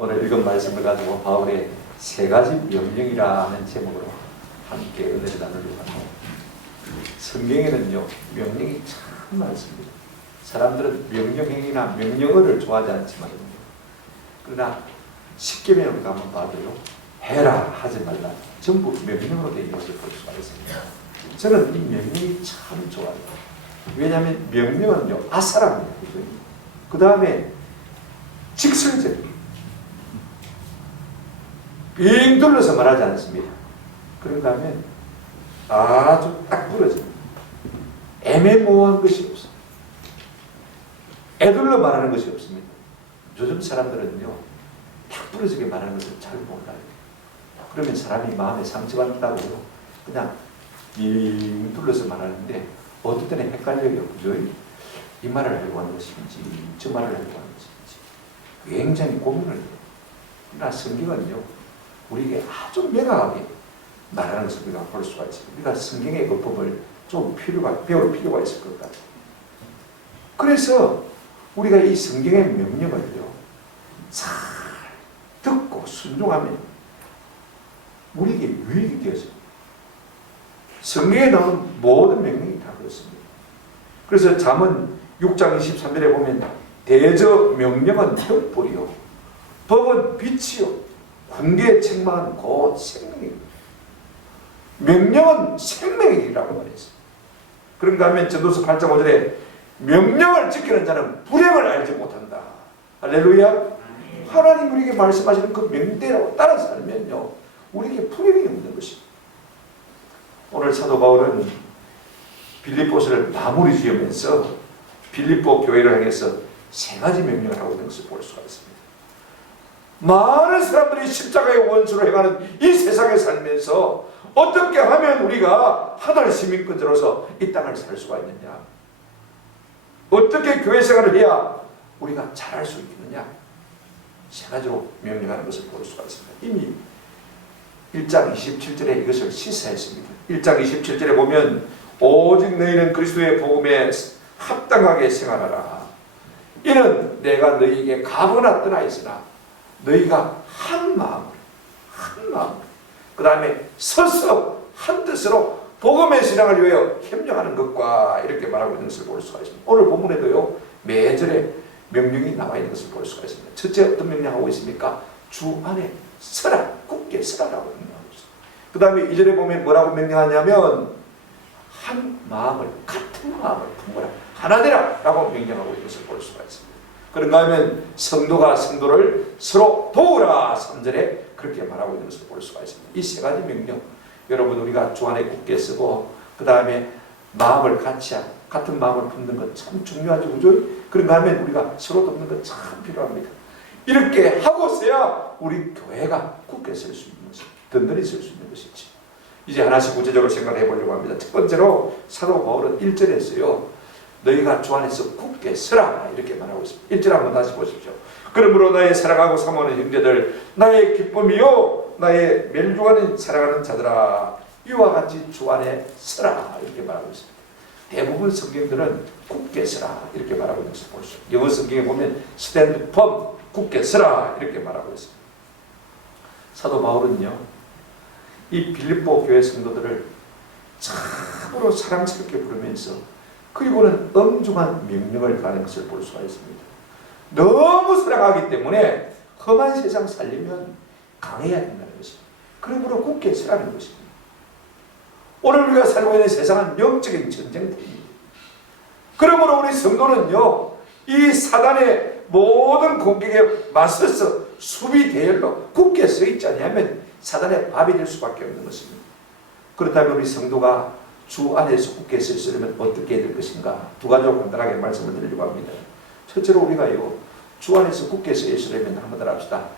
오늘 읽은 말씀을 가지고 바울의 세 가지 명령이라는 제목으로 함께 은혜를 나누려고 합니다. 성경에는요, 명령이 참 많습니다. 사람들은 명령행위나 명령어를 좋아하지 않지만, 그러나 십계명을 한번 봐도요, 해라 하지 말라 전부 명령으로 되어 있는 것을 볼 수가 있습니다. 저는 이 명령이 참 좋아요. 왜냐하면 명령은요, 아사랍니다. 그 다음에 직설적, 빙 둘러서 말하지 않습니다. 그런가 하면 아주 딱 부러집니다. 애매모호한 것이 없어요. 애둘러 말하는 것이 없습니다. 요즘 사람들은요, 딱 부러지게 말하는 것을 잘 몰라요. 그러면 사람이 마음에 상처받는다고요, 그냥 빙 둘러서 말하는데 어떨 때는 헷갈려요. 그죠? 이 말을 하려고 하는 것인지 저 말을 하려고 하는 것인지 굉장히 고민을 해요. 그러나 성경은요, 우리에게 아주 명확하게 말하는 것을 우리가 볼 수가 있어요. 우리가 성경의 그 법을 좀 배울 필요가 있을 것 같아요. 그래서 우리가 이 성경의 명령을요, 잘 듣고 순종하면 우리에게 유익이 되어져요. 성경에 나오는 모든 명령이 다 그렇습니다. 그래서 잠언 6장 23절에 보면 대저 명령은 덕불이요 법은 빛이요 훈계의 책망은 곧 생명입니다. 명령은 생명이라고 말했어요. 그런가 하면 전도서 8장 5절에 명령을 지키는 자는 불행을 알지 못한다. 할렐루야. 하나님 우리에게 말씀하시는 그 명대로 따라 살면요, 우리에게 불행이 없는 것입니다. 오늘 사도 바울은 빌립보서를 마무리 지으면서 빌립보 교회를 향해서 세 가지 명령을 하고 있는 것을 볼 수가 있습니다. 많은 사람들이 십자가의 원수로 행하는 이 세상에 살면서 어떻게 하면 우리가 하나님의 시민권자로서 이 땅을 살 수가 있느냐, 어떻게 교회 생활을 해야 우리가 잘할 수 있느냐, 세 가지로 명령하는 것을 볼 수가 있습니다. 이미 1장 27절에 이것을 시사했습니다. 1장 27절에 보면 오직 너희는 그리스도의 복음에 합당하게 생활하라. 이는 내가 너희에게 가거나 떠나 있으나 너희가 한 마음으로 그 다음에 서서 한 뜻으로 복음의 신앙을 위하여 협력하는 것과 이렇게 말하고 있는 것을 볼 수가 있습니다. 오늘 본문에도요, 매절에 명령이 나와 있는 것을 볼 수가 있습니다. 첫째 어떤 명령하고 있습니까? 주 안에 서라, 굳게 서라라고 명령하고 있습니다. 그 다음에 2절에 보면 뭐라고 명령하냐면 한 마음을, 같은 마음을 품어라, 하나 되라 라고 명령하고 있는 것을 볼 수가 있습니다. 그런가 하면 성도가 성도를 서로 도우라, 3절에 그렇게 말하고 있는 것을 볼 수가 있습니다. 이 세 가지 명령, 여러분 우리가 주 안에 굳게 쓰고 그 다음에 마음을 같은 마음을 품는 것 참 중요하죠. 그죠? 그런가 하면 우리가 서로 돕는 것 참 필요합니다. 이렇게 하고서야 우리 교회가 굳게 설 수 있는 것이, 든든히 설 수 있는 것이지. 이제 하나씩 구체적으로 생각해 보려고 합니다. 첫 번째로 사도 바울은 1절에서요, 너희가 주 안에서 굳게 서라 이렇게 말하고 있습니다. 1절 한번 다시 보십시오. 그러므로 나의 사랑하고 사모하는 형제들, 나의 기쁨이요 나의 멸류관을 사랑하는 자들아, 이와 같이 주 안에 서라 이렇게 말하고 있습니다. 대부분 성경들은 굳게 서라 이렇게 말하고 있는 것을 볼 수 있습니다. 영어 성경에 보면 stand firm, 굳게 서라 이렇게 말하고 있습니다. 사도 바울은요, 이 빌립보 교회 성도들을 참으로 사랑스럽게 부르면서 그리고는 엄중한 명령을 가는 것을 볼 수가 있습니다. 너무 사랑하기 때문에 험한 세상 살려면 강해야 된다는 것입니다. 그러므로 굳게 서라는 것입니다. 오늘 우리가 살고 있는 세상은 영적인 전쟁터입니다. 그러므로 우리 성도는요, 이 사단의 모든 공격에 맞서서 수비 대열로 굳게 서 있지 않으면 사단의 밥이 될 수밖에 없는 것입니다. 그렇다면 우리 성도가 주 안에서 굳게 서 있으려면 어떻게 해야 될 것인가? 두 가지로 간단하게 말씀을 드리려고 합니다. 첫째로 우리가요, 주 안에서 굳게 서 있으려면 한번 더 합시다.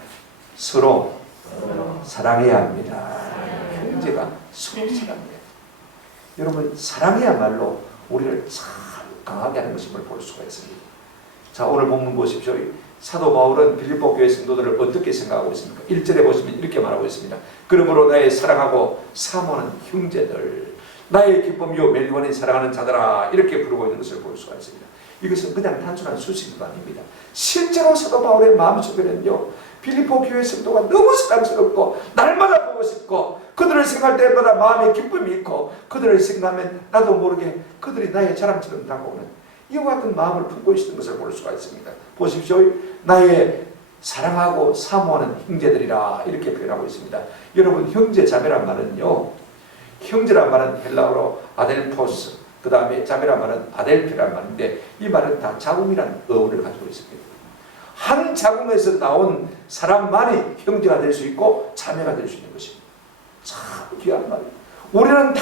서로 사랑해야 합니다. 형제가 서로 사랑해야 합니다. 여러분, 사랑해야말로 우리를 참 강하게 하는 것임을 볼 수가 있습니다. 자, 오늘 본문 보십시오. 사도 바울은 빌립보 교회 성도들을 어떻게 생각하고 있습니까? 1절에 보시면 이렇게 말하고 있습니다. 그러므로 나의 사랑하고 사모하는 형제들, 나의 기쁨이요 멸류관이 사랑하는 자들아, 이렇게 부르고 있는 것을 볼 수가 있습니다. 이것은 그냥 단순한 수식어가 아닙니다. 실제로 사도 바울의 마음속에는요, 빌립보 교회 성도가 너무 사랑스럽고 날마다 보고 싶고 그들을 생각할 때마다 마음에 기쁨이 있고 그들을 생각하면 나도 모르게 그들이 나의 자랑처럼 다가오는 이와 같은 마음을 품고 있는 것을 볼 수가 있습니다. 보십시오. 나의 사랑하고 사모하는 형제들이라 이렇게 표현하고 있습니다. 여러분, 형제 자매란 말은요, 형제란 말은 헬라어로 아델포스, 그 다음에 자매란 말은 아델피란 말인데 이 말은 다 자궁이라는 어원을 가지고 있습니다. 한 자궁에서 나온 사람만이 형제가 될 수 있고 자매가 될 수 있는 것입니다. 참 귀한 말이에요. 우리는 다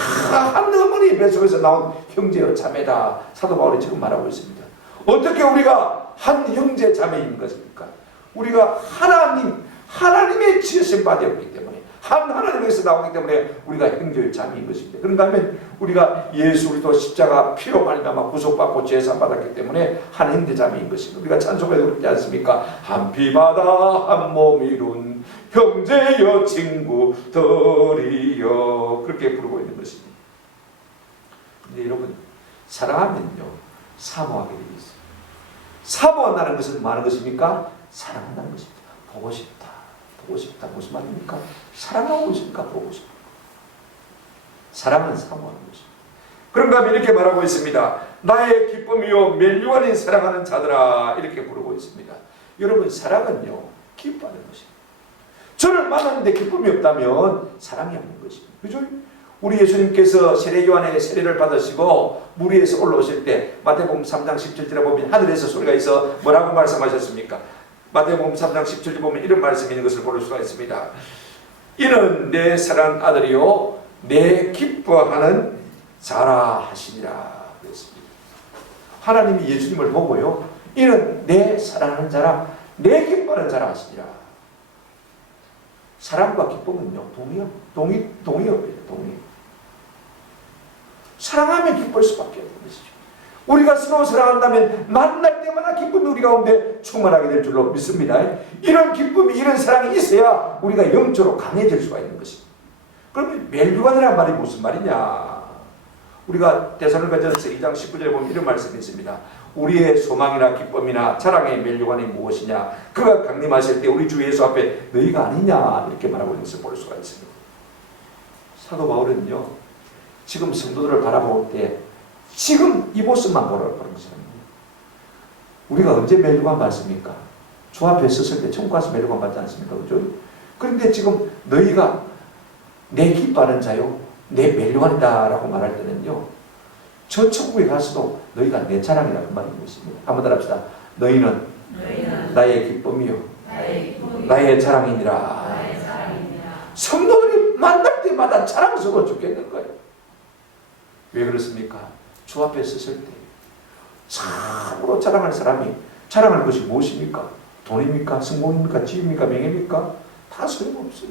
한 어머니 뱃속에서 나온 형제여 자매다. 사도 바울이 지금 말하고 있습니다. 어떻게 우리가 한 형제 자매인 것입니까? 우리가 하나님의 지으심 받았기 때문에 한 하나님에서 나오기 때문에 우리가 형제의 자매인 것입니다. 그런가 하면 우리가 예수 그리스도 십자가 피로 말미암아 구속받고 제사 받았기 때문에 한 형제 자매인 것입니다. 우리가 찬송에도 그렇지 않습니까? 한 피바다 한 몸 이룬 형제여 친구들이여 그렇게 부르고 있는 것입니다. 근데 여러분, 사랑하면요 사모하게 되어 있어요. 사모한다는 것은 뭐 하는 것입니까? 사랑한다는 것입니다. 보고 싶다. 보고 싶다. 무슨 말입니까? 사랑하고 있으니까 보고 싶다. 사랑은 사모하는 것입니다. 그런가 하면 이렇게 말하고 있습니다. 나의 기쁨이요 멜류관인 사랑하는 자들아 이렇게 부르고 있습니다. 여러분, 사랑은요 기뻐하는 것입니다. 저를 만나는데 기쁨이 없다면 사랑이 없는 것입니다. 그죠? 우리 예수님께서 세례요한에게 세례를 받으시고 물 위에서 올라오실 때 마태복음 3장 17절에 보면 하늘에서 소리가 있어 뭐라고 말씀하셨습니까? 마태복음 3장 17절에 보면 이런 말씀이 있는 것을 볼 수가 있습니다. 이는 내 사랑하는 아들이요 내 기뻐하는 자라 하시니라 그랬습니다. 하나님이 예수님을 보고요 이는 내 사랑하는 자라 내 기뻐하는 자라 하시니라. 사랑과 기쁨은요 동의어예요. 사랑하면 기쁠 수밖에 없는 것이죠. 우리가 서로 사랑한다면 만날 때마다 기쁨이 우리 가운데 충만하게 될 줄로 믿습니다. 이런 기쁨이 이런 사랑이 있어야 우리가 영적으로 강해질 수가 있는 것입니다. 그러면 멜류관이라는 말이 무슨 말이냐? 우리가 데살로니가전서 2장 19절에 보면 이런 말씀이 있습니다. 우리의 소망이나 기쁨이나 자랑의 멜류관이 무엇이냐? 그가 강림하실 때 우리 주 예수 앞에 너희가 아니냐? 이렇게 말하고 있는 것을 볼 수가 있습니다. 사도 바울은요 지금 성도들을 바라볼 때 지금 이 모습만 보는 사람입니다. 우리가 언제 멜류관 받습니까? 주 앞에 섰을 때 천국 가서 멜류관 받지 않습니까? 그죠? 그런데 지금 너희가 내 기뻐하는 자요 내 멜류관이다 라고 말할 때는요 저 천국에 가서도 너희가 내 자랑이라 그 말인 것입니다. 한번 따라합시다. 너희는 나의 기쁨이요 나의 자랑이니라. 성도들이 만날 때마다 자랑스러워 죽겠는 거예요. 왜 그렇습니까? 주 앞에 섰을 때 참으로 자랑할 사람이 자랑할 것이 무엇입니까? 돈입니까? 성공입니까? 지위입니까? 명예입니까? 다 소용없어요.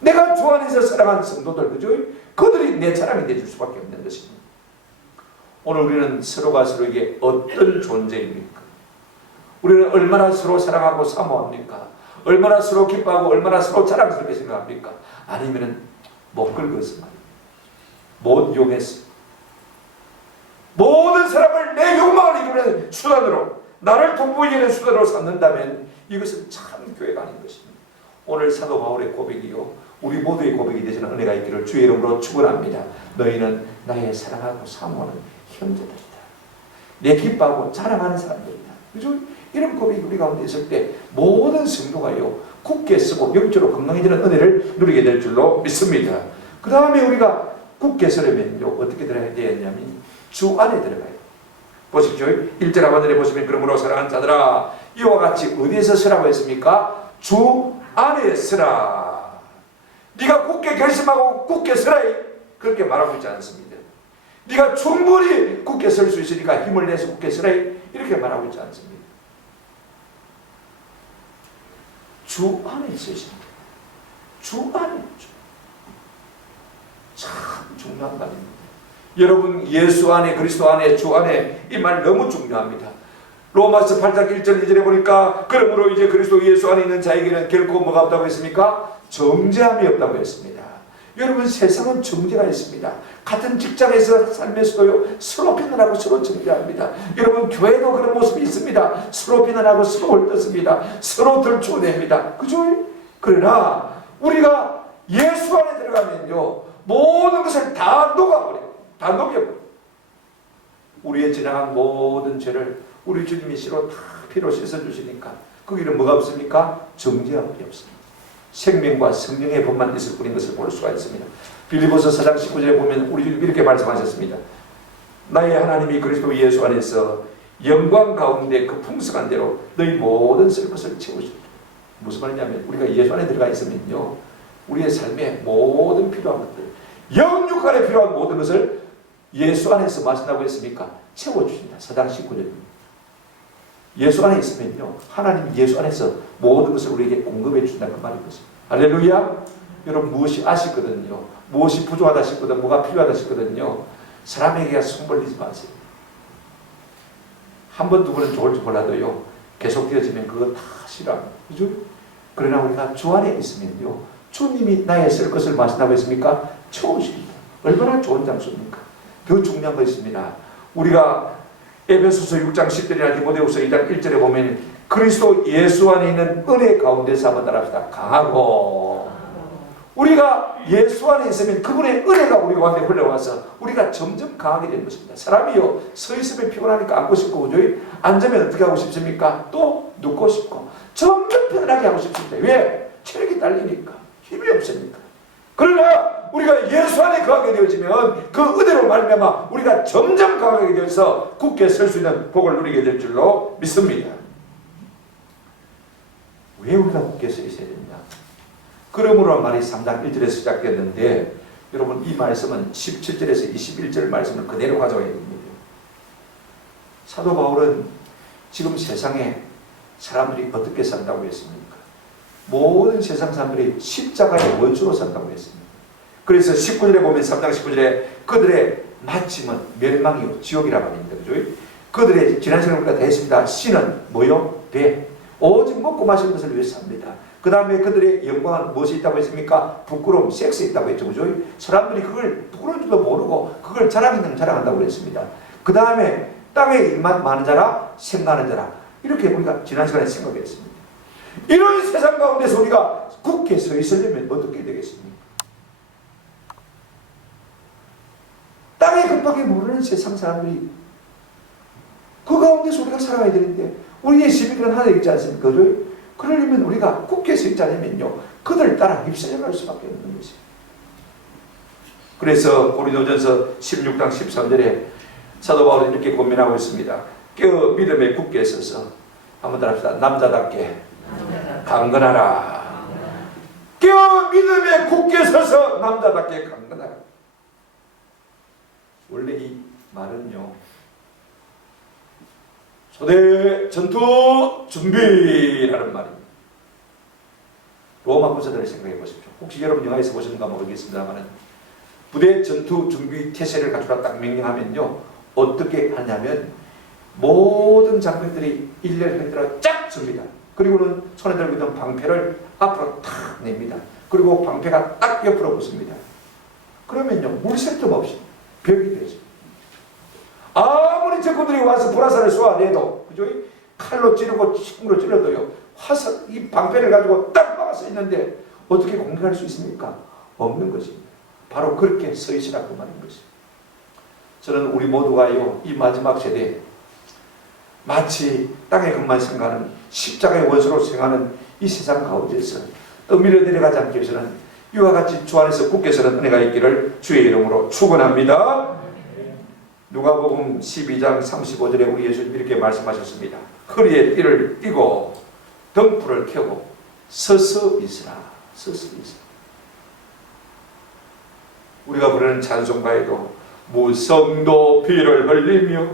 내가 주 안에서 사랑하는 성도들, 그죠? 그들이 내 자랑이 되줄 수밖에 없는 것입니다. 오늘 우리는 서로가 서로에게 어떤 존재입니까? 우리는 얼마나 서로 사랑하고 사모합니까? 얼마나 서로 기뻐하고 얼마나 서로 자랑스럽게 생각합니까? 아니면은 못 긁어서 말입니다. 못 용해서 모든 사람을 내 욕망을 이루는 수단으로 나를 동부이기는 수단으로 삼는다면 이것은 참 교회가 아닌 것입니다. 오늘 사도 바울의 고백이요 우리 모두의 고백이 되시는 은혜가 있기를 주의 이름으로 축원합니다. 너희는 나의 사랑하고 사모하는 형제들이다. 내 기뻐하고 자랑하는 사람들이다. 그죠? 이런 고백이 우리 가운데 있을 때 모든 성도가요 굳게 서고 영적으로 건강해지는 은혜를 누리게 될 줄로 믿습니다. 그 다음에 우리가 굳게 서려면요 어떻게 들어야 되냐면 주 안에 들어가요. 보십시오. 1절 하반절에 보시면 그러므로 사랑하는 자들아 이와 같이 어디에서 서라고 했습니까? 주 안에 서라. 네가 굳게 결심하고 굳게 서라 그렇게 말하고 있지 않습니다. 네가 충분히 굳게 설 수 있으니까 힘을 내서 굳게 서라 이렇게 말하고 있지 않습니다. 주 안에 있으십니다. 주 안에 참 중요한 말입니다. 여러분 예수 안에 그리스도 안에 주 안에 이 말 너무 중요합니다. 로마서 8장 1절 2절에 보니까 그러므로 이제 그리스도 예수 안에 있는 자에게는 결코 뭐가 없다고 했습니까? 정죄함이 없다고 했습니다. 여러분, 세상은 정죄가 있습니다. 같은 직장에서 살면서도요, 서로 비난하고 서로 정죄합니다. 여러분, 교회도 그런 모습이 있습니다. 서로 비난하고 서로 헐뜯습니다. 서로 들추어냅니다. 그죠? 그러나 우리가 예수 안에 들어가면요, 모든 것을 다 녹아버려요. 다 녹여버려요. 우리의 지나간 모든 죄를 우리 주님이 피로 씻어주시니까 거기는 뭐가 없습니까? 정죄함이 없습니다. 생명과 성령의 법만 있을 뿐인 것을 볼 수가 있습니다. 빌립보서 4장 19절에 보면 우리 주님이 이렇게 말씀하셨습니다. 나의 하나님이 그리스도 예수 안에서 영광 가운데 그 풍성한 대로 너희 모든 쓸 것을 채우시리라. 무슨 말이냐면 우리가 예수 안에 들어가 있으면요, 우리의 삶에 모든 필요한 것들, 영육간에 필요한 모든 것을 예수 안에서 마신다고 했습니까? 채워주신다. 4장 19절입니다. 예수 안에 있으면요, 하나님 예수 안에서 모든 것을 우리에게 공급해 준다, 그 말인 것입니다. 할렐루야. 여러분, 무엇이 아쉽거든요, 무엇이 부족하다 싶거든, 뭐가 필요하다 싶거든요, 사람에게 손 벌리지 마세요. 한 번, 두 번은 좋을지 몰라도요, 계속 되어지면 그거 다 싫어합니다. 그죠? 그러나 우리가 주 안에 있으면요, 주님이 나의 쓸 것을 마신다고 했습니까? 채우십니다. 얼마나 좋은 장소입니까? 더 중요한 거 있습니다. 우리가 에베소서 6장 10절이나 디모데후서 2장 1절에 보면 그리스도 예수 안에 있는 은혜 가운데서 한번 따라합시다. 강하고. 우리가 예수 안에 있으면 그분의 은혜가 우리 가운데 흘러와서 우리가 점점 강하게 되는 것입니다. 사람이요, 서 있으면 피곤하니까 앉고 싶고, 그죠? 앉으면 어떻게 하고 싶습니까? 또 눕고 싶고, 점점 편안하게 하고 싶습니다. 왜? 체력이 딸리니까, 힘이 없으니까. 그러나 우리가 예수 안에 거하게 되어지면 그 은혜로 말미암아 우리가 점점 강하게 되어서 굳게 설 수 있는 복을 누리게 될 줄로 믿습니다. 왜 우리가 굳게 서 있어야 됩니까? 그러므로 말이 3장 1절에서 시작됐는데, 여러분, 이 말씀은 17절에서 21절 말씀을 그대로 가져와야 됩니다. 사도 바울은 지금 세상에 사람들이 어떻게 산다고 했습니까? 모든 세상 사람들이 십자가의 원수로 산다고 했습니다. 그래서 19절에 보면 3장 19절에 그들의 마침은 멸망이요 지옥이라고 합니다. 그죠? 그들의 지난 시간에 우리가 다 했습니다. 씨는 뭐요? 배. 오직 먹고 마시는 것을 위해서 삽니다. 그 다음에 그들의 영광은 무엇이 있다고 했습니까? 부끄러움, 섹스 있다고 했죠. 그죠? 사람들이 그걸 부끄러운 줄도 모르고 그걸 자랑있는 자랑한다고 그랬습니다. 그 다음에 땅에 일만 많은 자라 생각하는 자라, 이렇게 우리가 지난 시간에 생각했습니다. 이런 세상 가운데서 우리가 굳게 서 있으려면 어떻게 되겠습니까? 땅에 급하게 모르는 세상 사람들이 그 가운데서 우리가 살아가야 되는데 우리의 시민들은 하늘에 있지 않습니까? 그러려면 우리가 굳게 서 있지 않으면요, 그들 따라 휩쓸려갈 수밖에 없는 것이에요. 그래서 고린도전서 16장 13절에 사도 바울은 이렇게 고민하고 있습니다. 그 믿음에 굳게 서서 한번 따라합시다. 남자답게 강건하라. 깨어 믿음에 굳게 서서 남자답게 강건하라. 원래 이 말은요, 소대 전투 준비라는 말입니다. 로마 군사들을 생각해 보십시오. 혹시 여러분 영화에서 보셨는가 모르겠습니다만, 부대 전투 준비 태세를 갖추라 딱 명령하면요, 어떻게 하냐면 모든 장병들이 일렬 행대로 쫙 섭니다. 그리고는 손에 들고 있던 방패를 앞으로 탁 냅니다. 그리고 방패가 딱 옆으로 붙습니다. 그러면요, 물샐 틈 없이 벽이 되죠. 아무리 적군들이 와서 불화살을 쏘아내도, 그죠? 칼로 찌르고 침으로 찔러도요, 화살, 이 방패를 가지고 딱 막아서 있는데 어떻게 공격할 수 있습니까? 없는 것입니다. 바로 그렇게 서 있으라고 말인 것입니다. 저는 우리 모두가요, 이 마지막 세대에 마치 땅의 것만 생각하는, 십자가의 원수로 생각하는 이 세상 가운데서 떠밀려 내려가지 않기 위해서는 이와 같이 주 안에서 굳게 서는 은혜가 있기를 주의 이름으로 축원합니다. 누가복음 12장 35절에 우리 예수님이 이렇게 말씀하셨습니다. 허리에 띠를 띠고 등불을 켜고 서서 있으라. 서서 있으라. 우리가 부르는 찬송가에도 무성도 피를 흘리며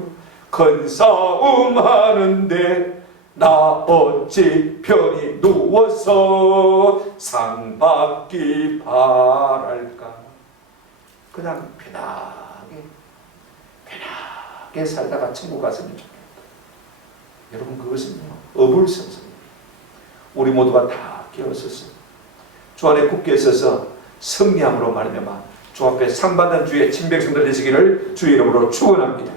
큰 싸움 하는데 나 어찌 편히 누워서 상 받기 바랄까. 그냥 편하게 살다가 천국 갔으면 좋겠다. 여러분, 그것은요, 어불성성입니다. 우리 모두가 다 깨어서서 주 안에 굳게 서서 승리함으로 말미암아 주 앞에 상받는 주의 친백성들 되시기를 주의 이름으로 축원합니다.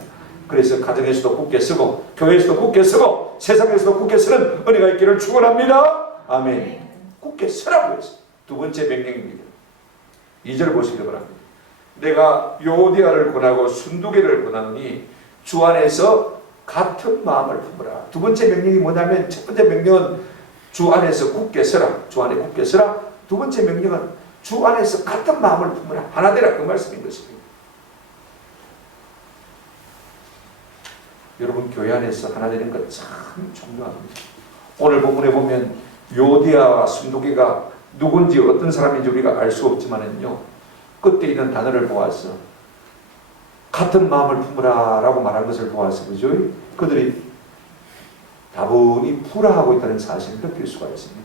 그래서 가정에서도 굳게 서고 교회에서도 굳게 서고 세상에서도 굳게 서는 은혜가 있기를 축원합니다. 아멘. 굳게 서라고 했어요. 두 번째 명령입니다. 2절 보시기 바랍니다. 내가 요디아를 권하고 순두개를 권하노니 주 안에서 같은 마음을 품으라. 두 번째 명령이 뭐냐면, 첫 번째 명령은 주 안에서 굳게 서라. 주 안에 굳게 서라. 두 번째 명령은 주 안에서 같은 마음을 품으라. 하나 되라. 그 말씀인 것입니다. 여러분, 교회 안에서 하나 되는 것 참 중요합니다. 오늘 본문에 보면 요디아와 순두개가 누군지 어떤 사람인지 우리가 알 수 없지만은요, 끝에 있는 단어를 보아서 같은 마음을 품으라 라고 말한 것을 보아서, 그죠? 그들이 다분히 불화하고 있다는 사실을 느낄 수가 있습니다.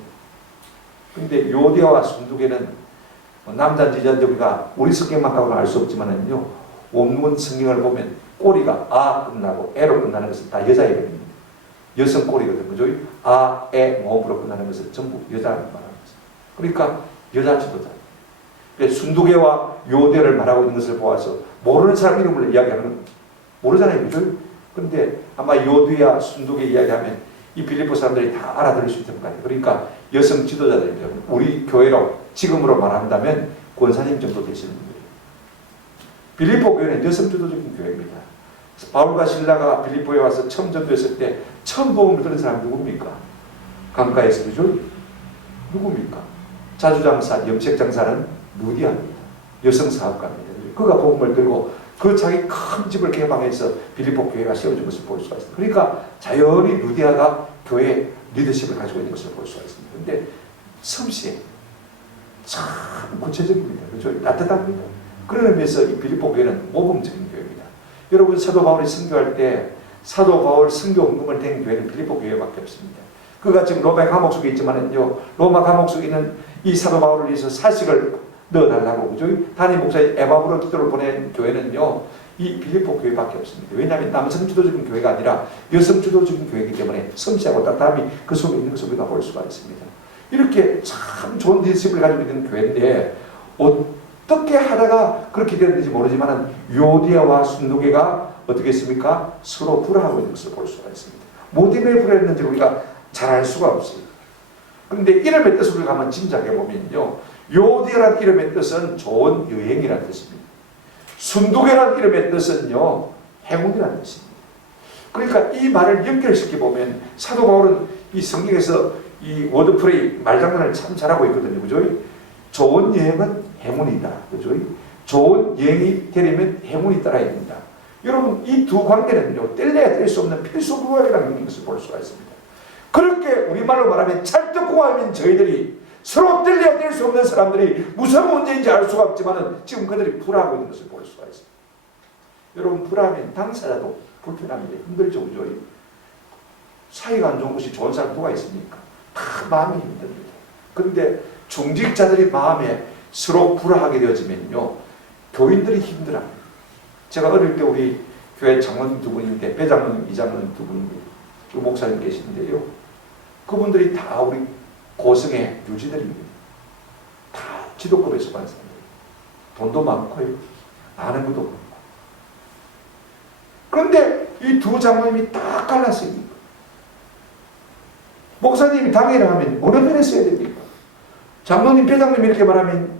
근데 요디아와 순두개는 남자인지 여자인지 우리 성경만 하고는 알 수 없지만은요, 원문 성경을 보면 꼬리가 아 끝나고 에로 끝나는 것은 다 여자 이름입니다. 여성 꼬리거든, 그죠? 아, 에, 모음으로 끝나는 것은 전부 여자를 말하는 것입니다. 그러니까 여자 지도자. 순두개와 요대를 말하고 있는 것을 보아서 모르는 사람 이름을 이야기하는 건 모르잖아요, 그죠? 그런데 아마 요디아, 순두개 이야기하면 이 빌립보 사람들이 다 알아들을 수 있을 것 같아요. 그러니까 여성 지도자들입니다. 우리 교회로 지금으로 말한다면 권사님 정도 되시는 분들이에요. 빌립보 교회는 여성 주도적인 교회입니다. 바울과 실라가 빌립보에 와서 처음 전도했을 때 처음 복음을 들은 사람이 누굽니까? 강가에서, 그죠? 누굽니까? 자주장사, 염색장사는 루디아입니다. 여성 사업가입니다. 그가 복음을 들고 그 자기 큰 집을 개방해서 빌립보 교회가 세워진 것을 볼 수가 있습니다. 그러니까 자연히 루디아가 교회 리더십을 가지고 있는 것을 볼 수가 있습니다. 그런데 섬시해. 참 구체적입니다. 그죠? 따뜻합니다. 그런 의미에서 이 빌립보 교회는 모범적인 교회입니다. 여러분, 사도 바울이 선교할 때 사도 바울 선교 헌금을 댄 교회는 빌립보 교회밖에 없습니다. 그가 지금 로마 감옥 속에 있지만은요, 로마 감옥 속에 있는 이 사도 바울을 위해서 사식을 넣어달라고, 그죠? 담임 목사의 에바브로 기도를 보낸 교회는요, 이 빌립보 교회밖에 없습니다. 왜냐하면 남성 주도적인 교회가 아니라 여성 주도적인 교회이기 때문에 섬세하고 따뜻함이 그 속에 있는 것을 우리가 볼 수가 있습니다. 이렇게 참 좋은 리더십을 가지고 있는 교회인데 어떻게 하다가 그렇게 됐는지 모르지만 요디아와 순두개가 어떻게 했습니까? 서로 불화하고 있는 것을 볼 수가 있습니다. 뭐 때문에 불화했는지 우리가 잘 알 수가 없어요. 그런데 이름의 뜻을 한번 짐작해 보면요, 요디아라는 이름의 뜻은 좋은 여행이라는 뜻입니다. 순두개라는 이름의 뜻은요, 행운이라는 뜻입니다. 그러니까 이 말을 연결시켜 보면 사도 바울은 이 성경에서 이 워드플레이 말장난을 참 잘하고 있거든요, 그죠? 좋은 여행은 행운이다, 그죠? 좋은 여행이 되려면 행운이 따라야 됩니다. 여러분, 이 두 관계는요, 뗄래야 뗄 수 없는 필수 부합이라는 것을 볼 수가 있습니다. 그렇게 우리말로 말하면 찰떡궁합인 저희들이 서로 뗄래야 뗄 수 없는 사람들이 무슨 문제인지 알 수가 없지만 지금 그들이 불화하고 있는 것을 볼 수가 있습니다. 여러분, 불화하면 당사자도 불편합니다. 힘들죠, 그죠? 사이가 안 좋은 것이 좋은 사람 누가 있습니까? 다 마음이 힘듭니다. 그런데 중직자들이 마음에 서로 불화하게 되어지면요, 교인들이 힘들어합니다. 제가 어릴 때 우리 교회 장로님 두 분인데, 배장로님, 이장로님 두 분입니다. 그 목사님 계시는데요, 그분들이 다 우리 고성의 유지들입니다. 다 지도급에 속한 사람들. 돈도 많고요, 아는 것도 많고. 그런데 이 두 장로님이 딱 갈랐어요. 목사님이 당회를 하면 어느 편에 써야 됩니까? 장로님, 배장님이 이렇게 말하면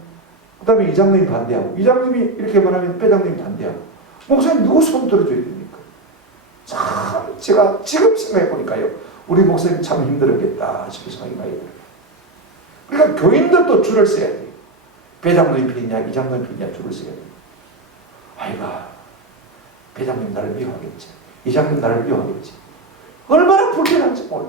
그 다음에 이장님이 반대하고, 이장님이 이렇게 말하면 배장님이 반대하고, 목사님 누구 손 들어줘야 됩니까? 참 제가 지금 생각해 보니까요, 우리 목사님 참 힘들었겠다 싶은 생각이 많이 들어요. 그러니까 교인들도 줄을 서야 돼요. 배장님이 필이냐 이장님이 필이냐 줄을 서야 돼요. 아이가 배장님 나를 미워하겠지, 이장님 나를 미워하겠지, 얼마나 불편한지 몰라.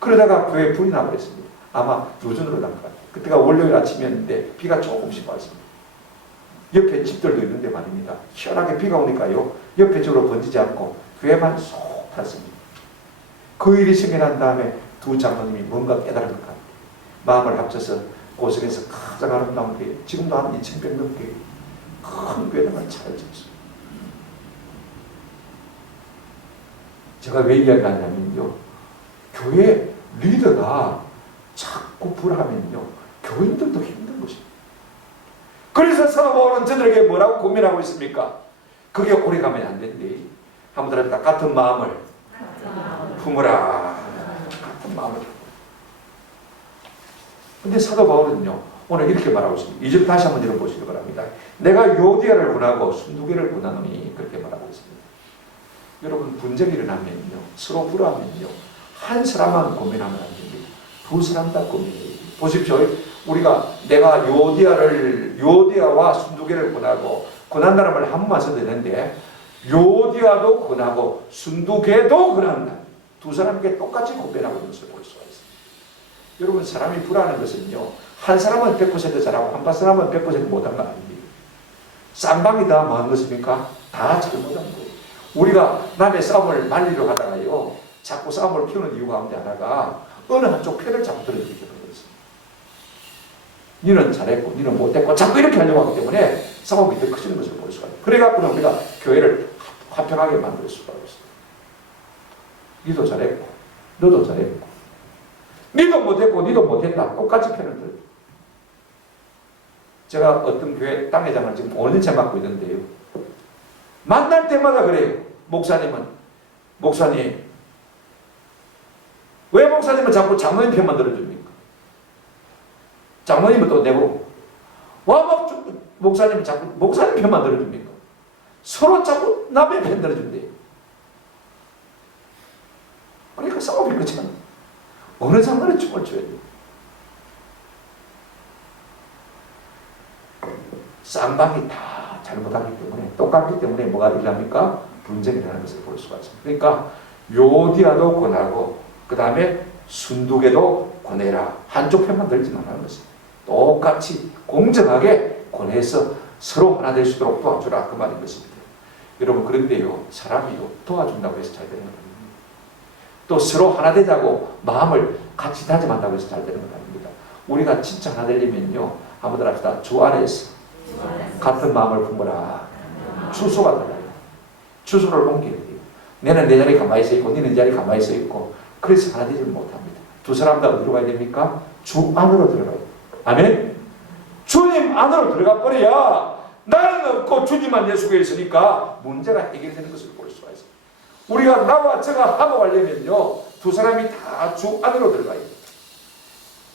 그러다가 교회에 불이 나버렸습니다. 아마 요즘으로 난 것 같아요. 그때가 월요일 아침이었는데 비가 조금씩 왔습니다. 옆에 집들도 있는데 말입니다. 시원하게 비가 오니까요, 옆에 쪽으로 번지지 않고 교회만 쏙 탔습니다. 그 일이 생겨난 다음에 두 장로님이 뭔가 깨달은 것 같아요. 마음을 합쳐서 고성에서 가장 아름다운 교회, 지금도 한 2,100 넘게 큰 교회당을 차려졌어요. 제가 왜 이야기하냐면요, 교회 리더가 자꾸 불하면요, 교인들도 힘든 것입니다. 그래서 사도 바울은 저들에게 뭐라고 고민하고 있습니까? 그게 오래가면 안 된대. 한번 들었다. 같은 마음을 품으라. 같은 마음을. 근데 사도 바울은요, 오늘 이렇게 말하고 있습니다. 2절 다시 한번 읽어보시기 바랍니다. 내가 요디아를 권하고 순두개를 권하노니, 그렇게 말하고 있습니다. 여러분, 분쟁이 일어나면요, 서로 불화하면요, 한 사람만 고민하면 안 됩니다. 두 사람 다 고민해요. 보십시오. 우리가 내가 요디아와 순두개를 권하고, 권한다는 말 한 번만 써도 되는데, 요디아도 권하고 순두개도 권한다. 두 사람에게 똑같이 고민하고 있는 것을 볼 수가 있습니다. 여러분, 사람이 불화하는 것은요, 한 사람은 100% 잘하고 한 사람은 100% 못한 건 아닙니다. 쌍방이 다 뭐한 것입니까? 다 잘못한 거예요. 우리가 남의 싸움을 말리려 하다가요, 자꾸 싸움을 키우는 이유 가운데 하나가 어느 한쪽 편을 자꾸 들어주게 되는 것입니다. 니는 잘했고 니는 못했고 자꾸 이렇게 하려고 하기 때문에 싸움이 더 커지는 것을 볼 수가 있어요. 그래갖고 우리가 교회를 화평하게 만들 수가 없어요. 니도 잘했고 너도 잘했고 니도 못했고 니도 못했다. 똑같이 편을 들어요. 제가 어떤 교회 당회장을 지금 5년째 맡고 있는데요, 만날 때마다 그래요. 목사님 왜 목사님은 자꾸 장로님 편만 들어줍니까? 장로님은 또 내보고 목사님은 자꾸 목사님 편만 들어줍니까? 서로 자꾸 남의 편 들어준대요. 그러니까 싸움이 그렇잖아. 어느 장로는 춤을 춰야 돼요. 쌍방이 다 잘못하기 때문에, 똑같기 때문에 뭐가 일어납니까? 분쟁이 일어나는 것을 볼 수가 있습니다. 그러니까 요디아도 권하고 그 다음에 순두개도 권해라. 한쪽 편만 들지 말라는 것입니다. 똑같이 공정하게 권해서 서로 하나 될 수 있도록 도와주라, 그 말인 것입니다. 여러분, 그런데요, 사람이요, 도와준다고 해서 잘 되는 건 아닙니다. 또 서로 하나 되자고 마음을 같이 다짐한다고 해서 잘 되는 건 아닙니다. 우리가 진짜 하나 되려면요, 한번 합시다. 주 안에서 같은 마음을 품어라. 주소가 달라요. 주소를 옮겨야 돼요. 내는 내 자리에 가만히 서 있고 너는 내 자리에 가만히 서 있고, 그래서 하나 되지 못합니다. 두 사람 다 어디로 가야 됩니까? 주 안으로 들어가요. 아멘? 주님 안으로 들어가 버려야 나는 없고 주님만 내 속에 있으니까 문제가 해결되는 것을 볼 수가 있어요. 우리가 나와 저가 화목하려면요, 두 사람이 다 주 안으로 들어가요.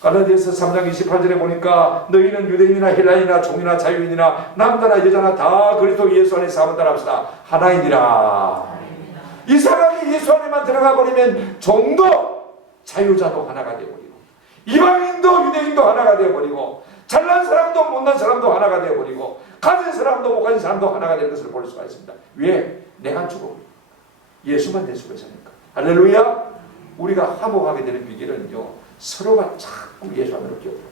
갈라디아서 3장 28절에 보니까 너희는 유대인이나 헬라인이나 종이나 자유인이나 남자나 여자나 다 그리스도 예수 안에서 한번 따라합시다. 하나이니라. 이상하게 예수 안에만 들어가 버리면 종도 자유자도 하나가 되어버리고, 이방인도 유대인도 하나가 되어버리고, 잘난 사람도 못난 사람도 하나가 되어버리고, 가진 사람도 못 가진 사람도 하나가 되는 것을 볼 수가 있습니다. 왜? 내가 죽어 예수만 내 속에 사니까. 할렐루야. 우리가 화목하게 되는 비결은요, 서로가 자꾸 예수 안으로 끼어들어요.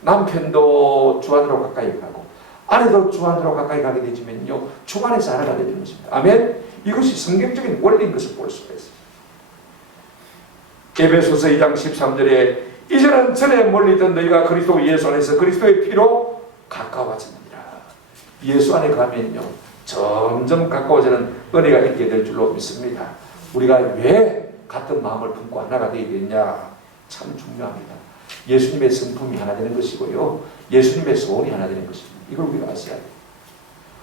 남편도 주 안으로 가까이 가고 아내도 주 안으로 가까이 가게 되지만요, 주 안에서 하나가 되는 것입니다. 아멘. 이것이 성경적인 원리인 것을 볼 수가 있어요. 에베소서 2장 13절에 이제는 전에 멀리 있던 너희가 그리스도 예수 안에서 그리스도의 피로 가까워졌느니라. 예수 안에 가면요, 점점 가까워지는 은혜가 있게 될 줄로 믿습니다. 우리가 왜 같은 마음을 품고 하나가 되어야 되느냐, 참 중요합니다. 예수님의 성품이 하나 되는 것이고요, 예수님의 소원이 하나 되는 것입니다. 이걸 우리가 아셔야 돼요.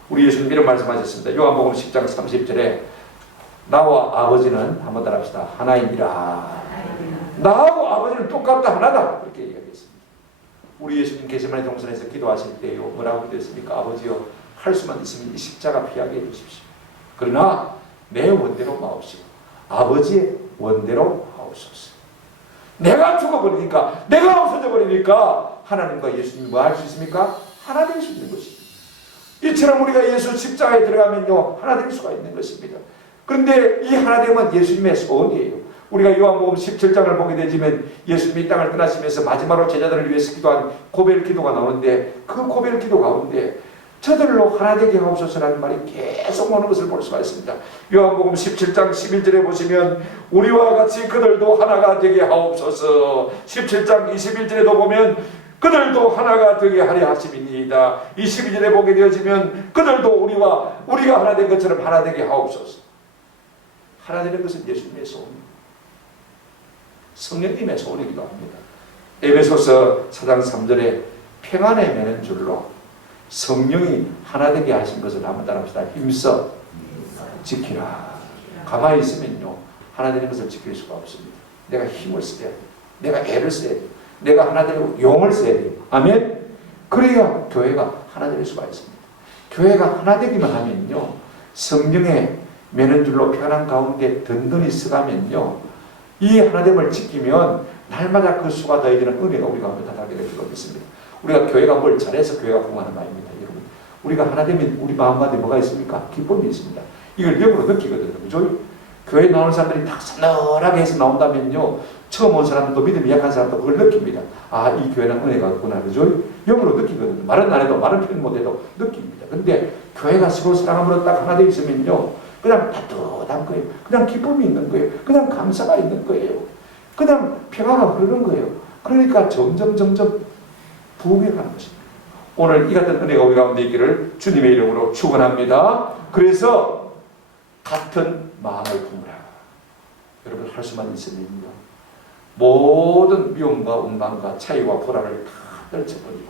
우리 예수님 이런 말씀하셨습니다. 요한복음 10장 30절에 나와 아버지는 한번 따라합시다. 하나이니라. 나하고 아버지는 똑같다, 하나다, 그렇게 이야기했습니다. 우리 예수님 게세마네 동산에서 기도하실 때요, 뭐라고 기도했습니까? 아버지요, 할 수만 있으면 이 십자가 피하게 해주십시오. 그러나 내 원대로 마옵시고 아버지의 원대로 하옵소서. 내가 죽어버리니까, 내가 없어져 버리니까 하나님과 예수님이 뭐 할 수 있습니까? 하나 될 수 있는 것입니다. 이처럼 우리가 예수 십자가에 들어가면요, 하나 될 수가 있는 것입니다. 그런데 이 하나됨은 예수님의 소원이에요. 우리가 요한복음 17장을 보게 되지만 예수님이 땅을 떠나시면서 마지막으로 제자들을 위해서 기도한 고별 기도가 나오는데, 그 고별 기도 가운데 저들로 하나 되게 하옵소서라는 말이 계속 오는 것을 볼 수가 있습니다. 요한복음 17장 11절에 보시면 우리와 같이 그들도 하나가 되게 하옵소서. 17장 21절에도 보면 그들도 하나가 되게 하려 하심이니이다. 22절에 보게 되어지면 그들도 우리가 하나 된 것처럼 하나 되게 하옵소서. 하나 되는 것은 예수님의 소원입니다. 성령님의 소원이기도 합니다. 에베소서 4장 3절에 평안에 매는 줄로 성령이 하나 되게 하신 것을 한번 따라합시다. 힘써 지키라. 가만히 있으면요, 하나 되는 것을 지킬 수가 없습니다. 내가 힘을 써야 돼. 내가 애를 써야 돼. 내가 하나 되려고 용을 써야 돼요. 아멘? 그래야 교회가 하나 될 수가 있습니다. 교회가 하나 되기만 하면요, 성령의 매는 줄로 편한 가운데 든든히 서가면요, 이 하나됨을 지키면 날마다 그 수가 더해지는 은혜가 우리 가운데 나타나게 될 줄 믿습니다. 우리가 교회가 뭘 잘해서 교회가 공헌하는 말입니다. 여러분, 우리가 하나 되면 우리 마음 가운데 뭐가 있습니까? 기쁨이 있습니다. 이걸 영으로 느끼거든요. 그죠? 교회 나오는 사람들이 다 서늘하게 해서 나온다면요, 처음 온 사람도 믿음이 약한 사람도 그걸 느낍니다. 아, 이 교회는 은혜가 있구나. 그죠? 영으로 느끼거든요. 말은 안 해도, 말은 표현 못해도 느낍니다. 근데 교회가 서로 사랑함으로 딱 하나 되어 있으면요, 그냥 따뜻한 거예요. 그냥 기쁨이 있는 거예요. 그냥 감사가 있는 거예요. 그냥 평화가 흐르는 거예요. 그러니까 점점 부흥해 가는 것입니다. 오늘 이 같은 은혜가 우리 가운데 있기를 주님의 이름으로 축원합니다. 그래서 같은 마음을 품으라. 여러분, 할 수만 있으면요, 모든 미움과 원망과 차이와 불화를 다 떨쳐버리고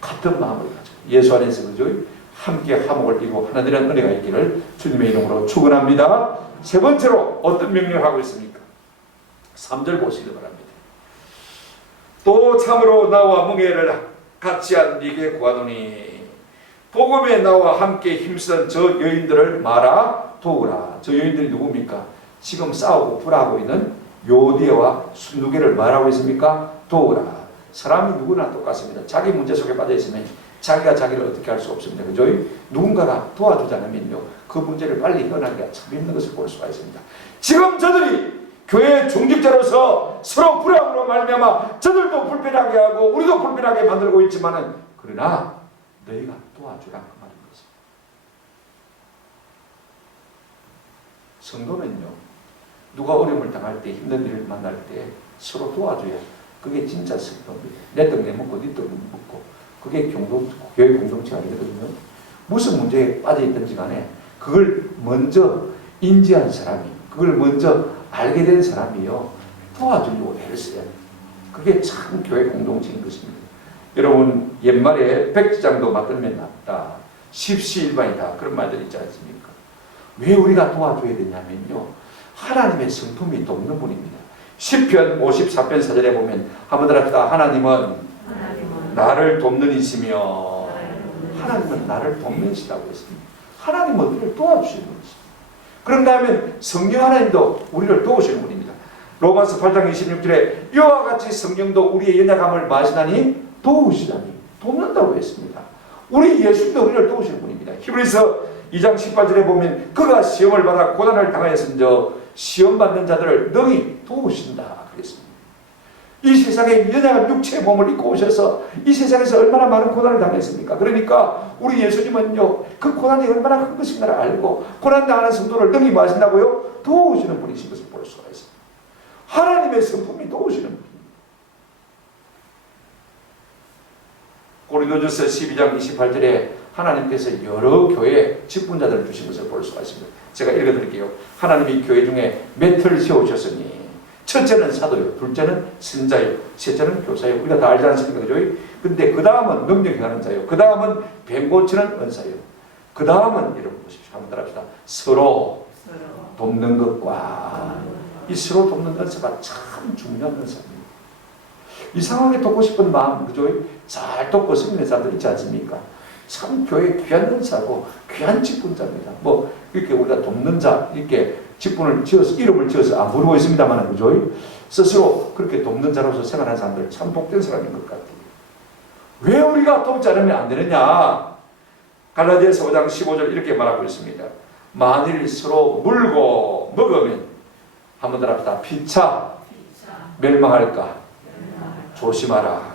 같은 마음을 가지고 예수 안에서, 그죠? 함께 화목을 이루고 하나 되는 은혜가 있기를 주님의 이름으로 축원합니다. 세 번째로 어떤 명령을 하고 있습니까? 3절 보시기 바랍니다. 또 참으로 나와 멍에를 같이 한 네게 구하노니 복음에 나와 함께 힘쓴 저 여인들을 말아 도우라. 저 여인들이 누굽니까? 지금 싸우고 불화하고 있는 요디에와 순두개를 말하고 있습니까? 도우라. 사람이 누구나 똑같습니다. 자기 문제 속에 빠져 있으면 자기가 자기를 어떻게 할 수 없습니다. 그죠? 누군가가 도와주지 않으면요, 그 문제를 빨리 해결하기가 참 힘든 것을 볼 수가 있습니다. 지금 저들이 교회의 중직자로서 서로 불화함으로 말미암아 저들도 불편하게 하고 우리도 불편하게 만들고 있지만은, 그러나 너희가 도와주라, 그 말인 것입니다. 성도는요, 누가 어려움을 당할 때, 힘든 일을 만날 때 서로 도와줘야 그게 진짜 성도입니다. 내 떡 내먹고 네 떡 먹고, 그게 교회 공동체가 되거든요. 무슨 문제에 빠져있든지 간에 그걸 먼저 인지한 사람이, 그걸 먼저 알게 된 사람이요, 도와주려고 애를 써야 돼요. 그게 참 교회 공동체인 것입니다. 여러분, 옛말에 백지장도 맞들면 낫다, 십시일반이다, 그런 말들이 있지 않습니까? 왜 우리가 도와줘야 되냐면요, 하나님의 성품이 돕는 분입니다. 시편 54편 4절에 보면 한번 들합시다. 하나님은 나를 돕는 이시며, 하나님은 나를 돕는 이시라고 했습니다. 하나님은 우리를 도와주시는 분이십니다. 그런가 하면 성령 하나님도 우리를 도우시는 분입니다. 로마서 8장 26절에 이와 같이 성령도 우리의 연약함을 마시나니 도우시다니, 돕는다고 했습니다. 우리 예수님도 우리를 도우시는 분입니다. 히브리서 2장 18절에 보면 그가 시험을 받아 고난을 당하였은저 시험 받는 자들을 능히 도우신다 그랬습니다. 이 세상에 연약한 육체의 몸을 입고 오셔서 이 세상에서 얼마나 많은 고난을 당했습니까? 그러니까 우리 예수님은요, 그 고난이 얼마나 큰 것인가를 알고 고난당하는 성도를 능히 마신다고요, 도우시는 분이신 것을 볼 수가 있습니다. 하나님의 성품이 도우시는 분입니다. 고린도전서 12장 28절에 하나님께서 여러 교회 직분자들을 주신 것을 볼 수가 있습니다. 제가 읽어드릴게요. 하나님이 교회 중에 맷을 세우셨으니 첫째는 사도요, 둘째는 선자요, 셋째는 교사요. 우리가 다 알지 않습니까? 그죠? 근데 그 다음은 능력이 하는 자요, 그 다음은 뱀 고치는 은사요, 그 다음은 여러분 보십시오. 한번 따라합시다. 서로 돕는 것과, 이 서로 돕는 은사가 참 중요한 은사입니다. 이상하게 돕고 싶은 마음, 그죠? 잘 돕고 섬기는 사람들 있지 않습니까? 참 교회 귀한 은사고 귀한 직분자입니다. 뭐 이렇게 우리가 돕는 자, 이렇게 직분을 지어서, 이름을 지어서 안 부르고 있습니다만, 그죠? 스스로 그렇게 돕는 자로서 생활하는 사람들 참 복된 사람인 것 같아요. 왜 우리가 돕지 않으면 안 되느냐? 갈라디아서 5장 15절 이렇게 말하고 있습니다. 만일 서로 물고 먹으면, 한번 더 합시다. 피차 멸망할까 조심하라.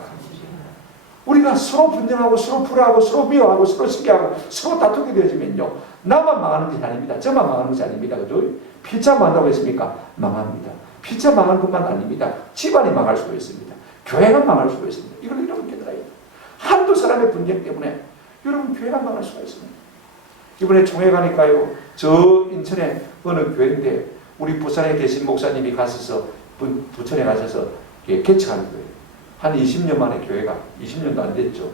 우리가 서로 분쟁하고 서로 불화하고 서로 미워하고 서로 시기하고 서로 다투게 되어지면요, 나만 망하는 것이 아닙니다. 저만 망하는 것이 아닙니다. 그죠? 피차 망한다고 했습니까? 망합니다. 피차 망하는 것만 아닙니다. 집안이 망할 수도 있습니다. 교회가 망할 수도 있습니다. 이걸 여러분 깨달아야 돼요. 한두 사람의 분쟁 때문에 여러분 교회가 망할 수가 있습니다. 이번에 총회 가니까요, 저 인천에 어느 교회인데 우리 부산에 계신 목사님이 가셔서 부천에 가셔서 개척하는 거예요. 한 20년 만에 교회가, 20년도 안 됐죠,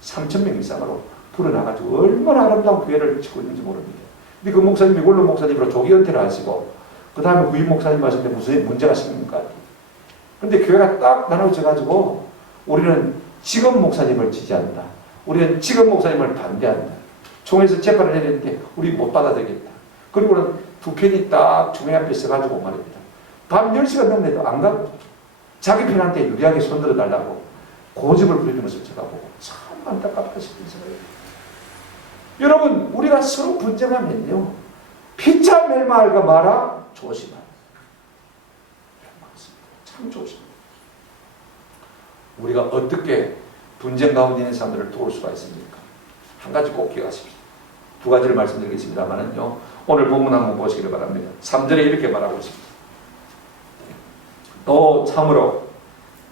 3,000명 이상으로 불어나가지고 얼마나 아름다운 교회를 짓고 있는지 모릅니다. 근데 그 목사님이 원로 목사님으로 조기 은퇴를 하시고 그 다음에 구임 목사님 하셨는데 무슨 문제가 생깁니까? 근데 교회가 딱 나눠져가지고 우리는 지금 목사님을 지지한다. 우리는 지금 목사님을 반대한다. 총회에서 재판을 해야 되는데 우리 못 받아들이겠다. 그리고는 두 편이 딱 총회 앞에 서가지고 말입니다. 밤 10시가 넘는데도 안 가고 자기 편한테 유리하게 손들어 달라고 고집을 부리는 것을 제가 보고 참 안타깝다 싶은 생각이 듭니다. 여러분, 우리가 서로 분쟁하면요, 피차 멸망할까 마라 조심하라. 참 조심합니다. 우리가 어떻게 분쟁 가운데 있는 사람들을 도울 수가 있습니까? 한 가지 꼭 기억하십시오. 두 가지를 말씀드리겠습니다만은요, 오늘 본문 한번 보시기를 바랍니다. 3절에 이렇게 말하고 있습니다. 또 참으로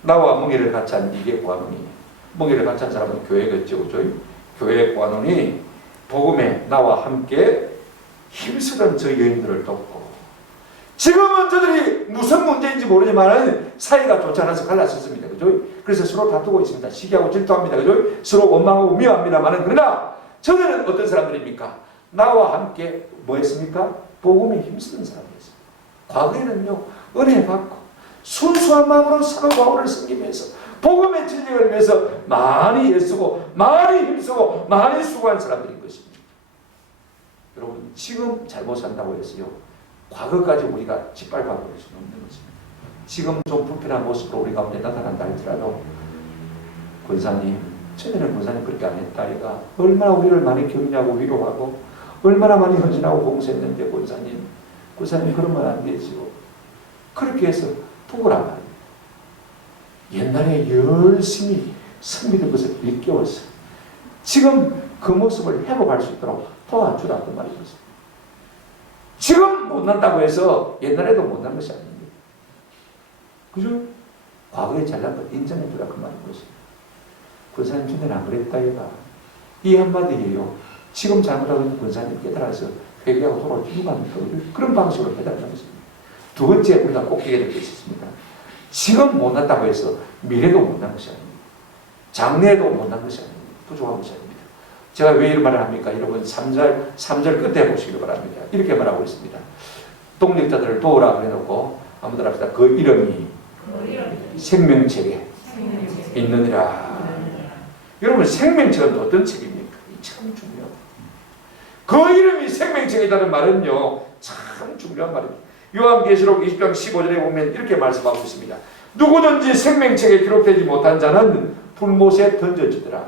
나와 멍에를 같이 한 이게 관원이, 멍에를 같이 한 사람은 교회겠죠, 그죠? 교회 관원이 복음에 나와 함께 힘쓰던 저 여인들을 돕고, 지금은 저들이 무슨 문제인지 모르지만 사이가 좋지 않아서 갈라섰습니다. 그죠? 그래서 서로 다투고 있습니다. 시기하고 질투합니다. 그죠? 서로 원망하고 미워합니다만, 그러나 저들은 어떤 사람들입니까? 나와 함께 뭐 했습니까? 복음에 힘쓰는 사람이었습니다. 과거에는요, 은혜 받고 순수한 마음으로 사도 바울을 섬기면서 복음의 진리를 위해서 많이 애쓰고 많이 힘쓰고 많이 수고한 사람들인 것입니다. 여러분, 지금 잘못 산다고 해서요, 과거까지 우리가 짓밟아 버릴 수는 없는 것입니다. 지금 좀 불편한 모습으로 우리 가운데 나타난다 할지라도, 권사님, 전에는 권사님 그렇게 안 했다 아이가, 얼마나 우리를 많이 격려하고 위로하고 얼마나 많이 헌신하고 봉사했는데 권사님 그러면 안 되지요. 그렇게 해서 두고란 말입니다. 옛날에 열심히 성비된 것을 일깨워서 지금 그 모습을 회복할 수 있도록 도와주라 그 말이었습니다. 지금 못난다고 해서 옛날에도 못난 것이 아닙니다. 그죠? 과거에 잘난 것 인정해주라 그 말인 것입니다. 권사님 전에는 안 그랬다 얘가. 이 한마디예요. 지금 잘못하고 권사님 깨달아서 회개하고 돌아주고 합니까? 그런 방식으로 깨달는 것입니다. 두 번째 우리가 꼭 기억해야 될 것이 있습니다. 지금 못났다고 해서 미래도 못난 것이 아닙니다. 장래도 못난 것이 아닙니다. 부족한 것이 아닙니다. 제가 왜 이런 말을 합니까? 여러분 3절 끝에 보시길 바랍니다. 이렇게 말하고 있습니다. 독립자들을 도우라 해놓고 한번 합시다. 그 이름이 생명책에 있느니라. 여러분, 생명책은 어떤 책입니까? 참 중요합니다. 그 이름이 생명책에 있다는 말은요, 참 중요한 말입니다. 요한계시록 20장 15절에 보면 이렇게 말씀하고 있습니다. 누구든지 생명책에 기록되지 못한 자는 불못에 던져지더라.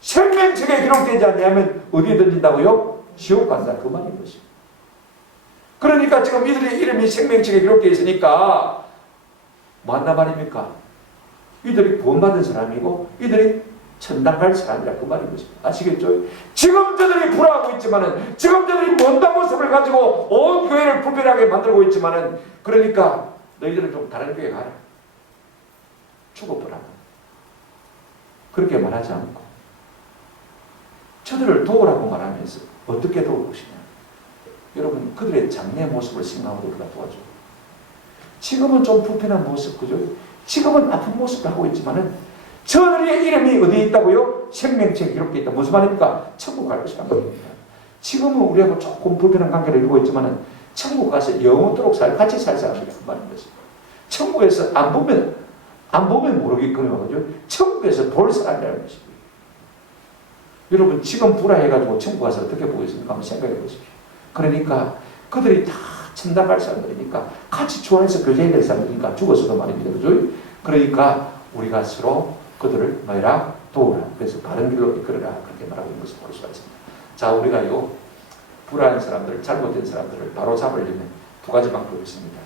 생명책에 기록되지 않으면 어디에 던진다고요? 지옥 간다 그 말인 것입니다. 그러니까 지금 이들의 이름이 생명책에 기록되어 있으니까 뭐 한단 말입니까? 이들이 구원받은 사람이고 이들이 천당 갈 사람이라 그 말인 것입니다. 아시겠죠? 지금 저들이 불화하고 있지만은, 지금 저들이 먼다 모습을 가지고 온 교회를 불편하게 만들고 있지만은, 그러니까 너희들은 좀 다른 교회 가라. 죽어보라. 그렇게 말하지 않고 저들을 도우라고 말하면서 어떻게 도울 것이냐. 여러분, 그들의 장래 모습을 생각하고 우리가 도와줘. 지금은 좀 불편한 모습, 그죠? 지금은 아픈 모습을 하고 있지만은 저들의 이름이 어디에 있다고요? 생명책에 기록되어 있다. 무슨 말입니까? 천국 갈 것이란 말입니다. 지금은 우리하고 조금 불편한 관계를 이루고 있지만은 천국 가서 영원토록 같이 살 사람이라는 말인 것입니다. 천국에서 안 보면 모르겠거든요. 그죠? 천국에서 볼 사람이라는 것입니다. 여러분, 지금 불화해가지고 천국 가서 어떻게 보겠습니까? 한번 생각해 보십시오. 그러니까 그들이 다 천당 갈 사람들이니까 같이 좋아해서 교제해야 될 사람들이니까 죽어서도 말입니다. 그죠? 그러니까 우리가 서로 그들을 뭐해라? 도우라. 그래서 바른 길로 이끌어라. 그렇게 말하고 있는 것을 볼 수가 있습니다. 자, 우리가요, 불안한 사람들, 잘못된 사람들을 바로 잡으려면 두 가지 방법이 있습니다.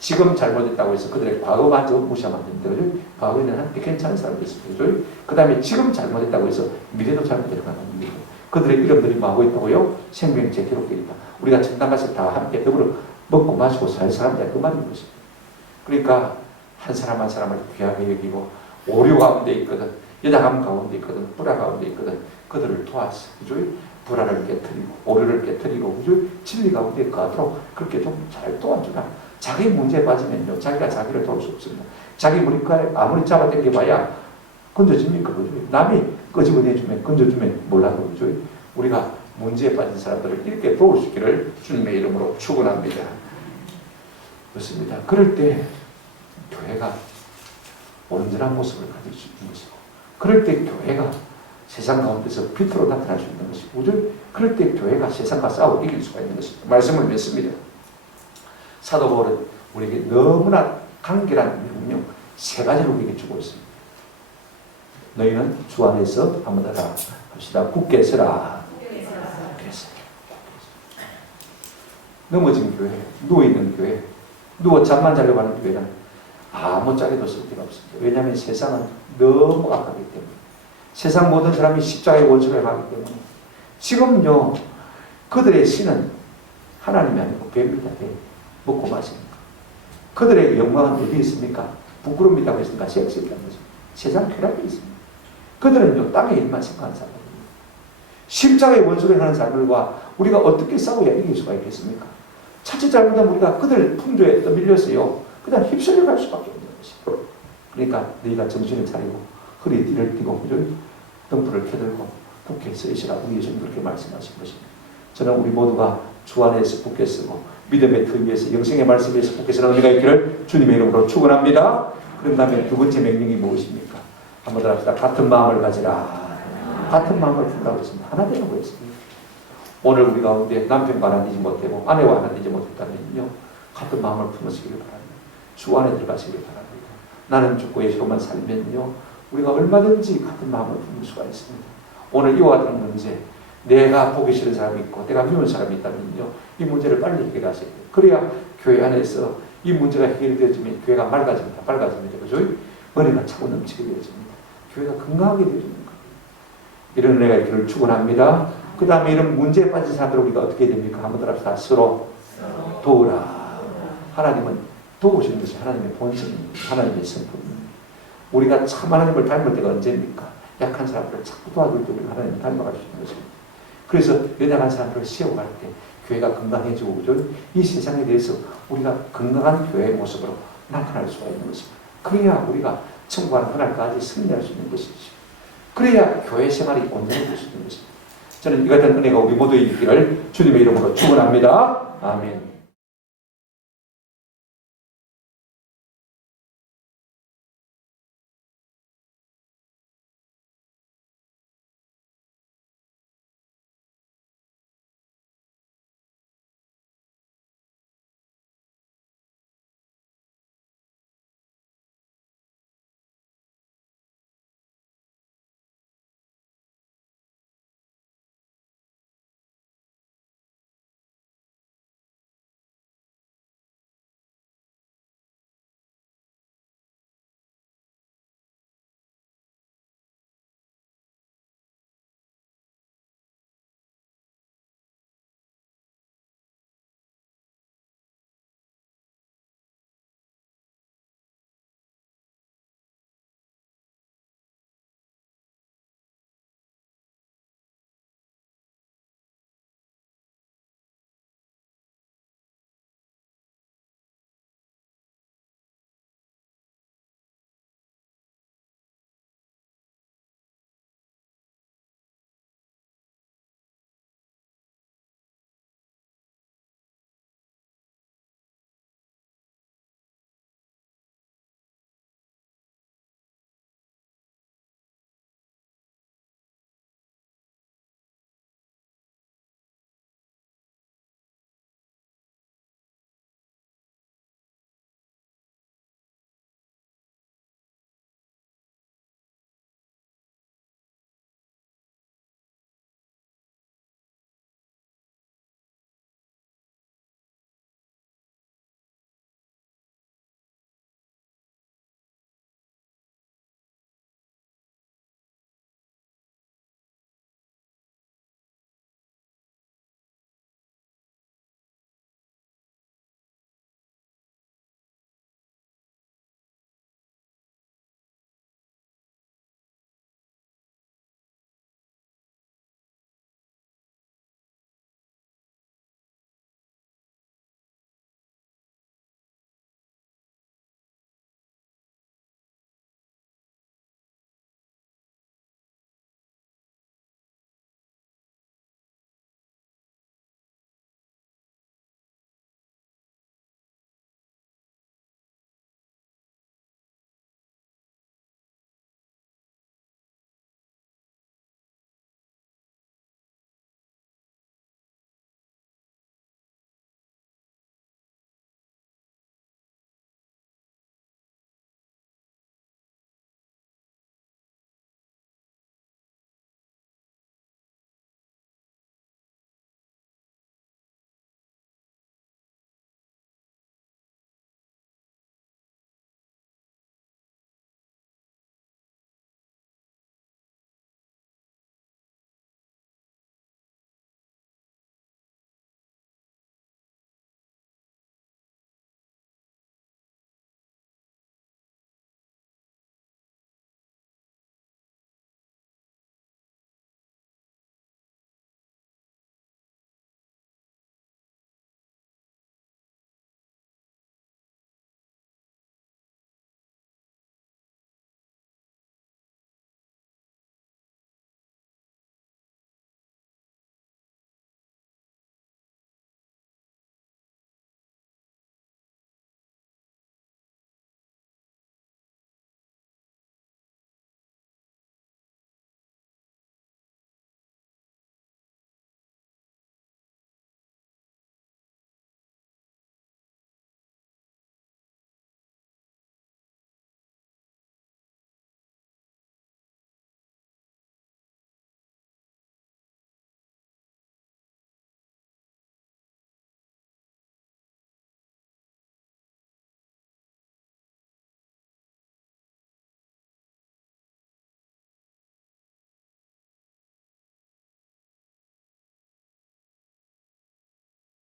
지금 잘못했다고 해서 그들의 과거만 좀 무시하면 안 됩니다. 과거에는 한때 괜찮은 사람들이 있습니다. 그 다음에 지금 잘못했다고 해서 미래도 잘못되는 건 아닙니다. 그들의 이름들이 뭐하고 있다고요? 생명책에 기록되어 있다. 우리가 천당 가서 다 함께 더불어 먹고 마시고 살 사람들 그 말인 것입니다. 그러니까 한 사람 한 사람을 귀하게 여기고 오류 가운데 있거든, 여자감 가운데 있거든, 불화 가운데 있거든, 그들을 도와서, 그죠? 불화를 깨뜨리고 오류를 깨뜨리고, 그죠? 진리 가운데 가도록 그렇게 좀 잘 도와주라. 자기 문제에 빠지면요, 자기가 자기를 도울 수 없습니다. 자기 머리카락 아무리 잡아당겨봐야 건져집니까? 그죠? 남이 끄집어내주면 건져주면 몰라도 그죠? 우리가 문제에 빠진 사람들을 이렇게 도울 수 있기를 주님의 이름으로 축원합니다. 그렇습니다. 그럴 때 교회가 온전한 모습을 가질 수 있는 것이고, 그럴 때 교회가 세상 가운데서 빛으로 나타날 수 있는 것이고, 그럴 때 교회가 세상과 싸워 이길 수가 있는 것입니다. 말씀을 맺습니다. 사도 바울은 우리에게 너무나 간결한 명령 세 가지를 우리에게 주고 있습니다. 너희는 주 안에서 한번 따라 합시다. 굳게 서라. 넘어진 교회, 누워있는 교회, 누워 잠만 자려고 하는 교회는 아무짝에도 쓸데가 없습니다. 왜냐하면 세상은 너무 악하기 때문에, 세상 모든 사람이 십자가의 원수를 하기 때문에, 지금요 그들의 신은 하나님이 아니고 배입니다. 배. 먹고 마십니까? 그들의 영광은 어디 있습니까? 부끄러움이 있다고 했습니까? 섹스에 있다는 거죠. 세상 쾌락이 있습니다. 그들은요 땅의 일만 생각하는 사람들입니다. 십자가의 원수를 하는 사람들과 우리가 어떻게 싸워야 이길 수가 있겠습니까? 자칫 잘못하면 우리가 그들 풍조에 떠밀려서요 그냥 휩쓸려 갈 수밖에 없는 것이죠. 그러니까 너희가 정신을 차리고 허리띠를 띠고 등불을 켜들고 굳게 서시라. 우리 예수님 그렇게 말씀하신 것입니다. 저는 우리 모두가 주 안에서 굳게 서고 믿음의 틀 위에서 영생의 말씀 위에서 굳게 서는 은혜가 있기를 주님의 이름으로 축원합니다. 그런 다음에 두 번째 명령이 무엇입니까? 한번 더 합시다. 같은 마음을 가지라. 같은 마음을 품으라고 했습니다. 하나 되라고 했습니다. 오늘 우리 가운데 남편과 하나 되지 못하고 아내와 하나 되지 못했다면요 같은 마음을 품으시기를 바랍니다. 주 안에 들어가시기를 바랍니다. 나는 죽고 예수로만 살면요 우리가 얼마든지 같은 마음을 품을 수가 있습니다. 오늘 이와 같은 문제, 내가 보기 싫은 사람이 있고 내가 미운 사람이 있다면요 이 문제를 빨리 해결하셔야 돼요. 그래야 교회 안에서 이 문제가 해결되어지면 교회가 맑아집니다. 그죠? 머리가 차고 넘치게 되어집니다. 교회가 건강하게 되어지는 거예요. 이런 은혜가 있기를 축원합니다. 그 다음에 이런 문제에 빠진 사람들을 우리가 어떻게 됩니까? 한번 더 합시다. 서로 도우라. 하나님은 도우시는 것이 하나님의 본성입니다. 하나님의 성품입니다. 우리가 참 하나님을 닮을 때가 언제입니까? 약한 사람들을 자꾸 도와줄 때 우리가 하나님을 닮아갈 수 있는 것입니다. 그래서 연약한 사람들을 세워갈 때 교회가 건강해지고 그죠? 이 세상에 대해서 우리가 건강한 교회의 모습으로 나타날 수가 있는 것입니다. 그래야 우리가 천국과 하늘까지 승리할 수 있는 것이죠. 그래야 교회 생활이 온전해질 수 있는 것입니다. 저는 이 같은 은혜가 우리 모두에게 있기를 주님의 이름으로 축원합니다. 아멘.